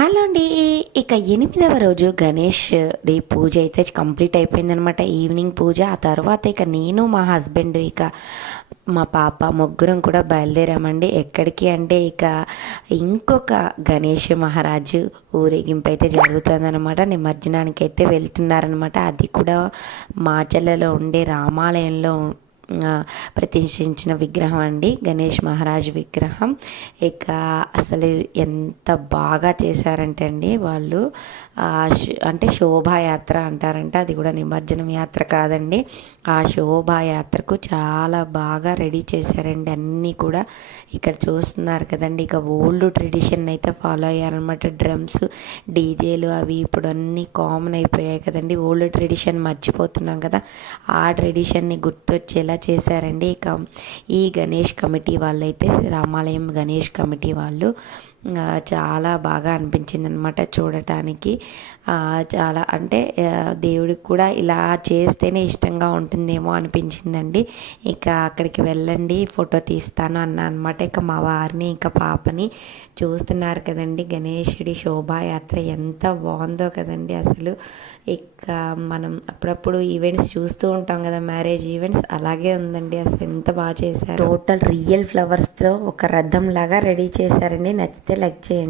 Hello అండి. ఇక ఎనిమిదవ రోజు గణేష్ డే పూజ అయితే కంప్లీట్ అయిపోయిందనమాట ఈవినింగ్ పూజ ఆ తర్వాత ఇక నేను మా హస్బెండ్ ఇక మా పాప ముగ్గురం కూడా బయలుదేరామండి. ఎక్కడికి అంటే ఇక ఇంకొక గణేష్ మహారాజు ఊరేగింపు అయితే జరుగుతుందన్నమాట. నిమజ్జనానికి అయితే వెళ్తున్నారనమాట అది కూడా మాచర్లలో ఉండే రామాలయంలో ప్రతిష్ఠించిన విగ్రహం అండి. గణేష్ మహారాజ్ విగ్రహం. ఇక అసలు ఎంత బాగా చేశారంటే అండి వాళ్ళు అంటే శోభాయాత్ర అంటారంట. అది కూడా నిమజ్జనం యాత్ర కాదండి. ఆ శోభాయాత్రకు చాలా బాగా రెడీ చేశారండి. అన్నీ కూడా ఇక్కడ చూస్తున్నారు కదండి. ఇక ఓల్డ్ ట్రెడిషన్ అయితే ఫాలో అయ్యారనమాట డ్రమ్స్ డీజేలు అవి ఇప్పుడు అన్నీ కామన్ అయిపోయాయి కదండి. ఓల్డ్ ట్రెడిషన్ మర్చిపోతున్నాం కదా. ఆ ట్రెడిషన్ని గుర్తొచ్చేలా చేశారండి. ఇక ఈ గణేష్ కమిటీ వాళ్ళైతే రామాలయం గణేష్ కమిటీ వాళ్ళు చాలా బాగా అనిపించింది అనమాట చూడటానికి చాలా అంటే దేవుడికి కూడా ఇలా చేస్తేనే ఇష్టంగా ఉంటుందేమో అనిపించిందండి. ఇక అక్కడికి వెళ్ళండి ఫోటో తీస్తాను అన్న అనమాట ఇక మా వారిని ఇంకా పాపని చూస్తున్నారు కదండి. గణేషుడి శోభాయాత్ర ఎంత బాగుందో కదండి అసలు. ఇక మనం అప్పుడప్పుడు ఈవెంట్స్ చూస్తూ ఉంటాం కదా మ్యారేజ్ ఈవెంట్స్. అలాగే ఉందండి అసలు. ఎంత బాగా చేశారు. టోటల్ రియల్ ఫ్లవర్స్తో ఒక రథం లాగా రెడీ చేశారండి. నచ్చితే లైక్ చేయండి.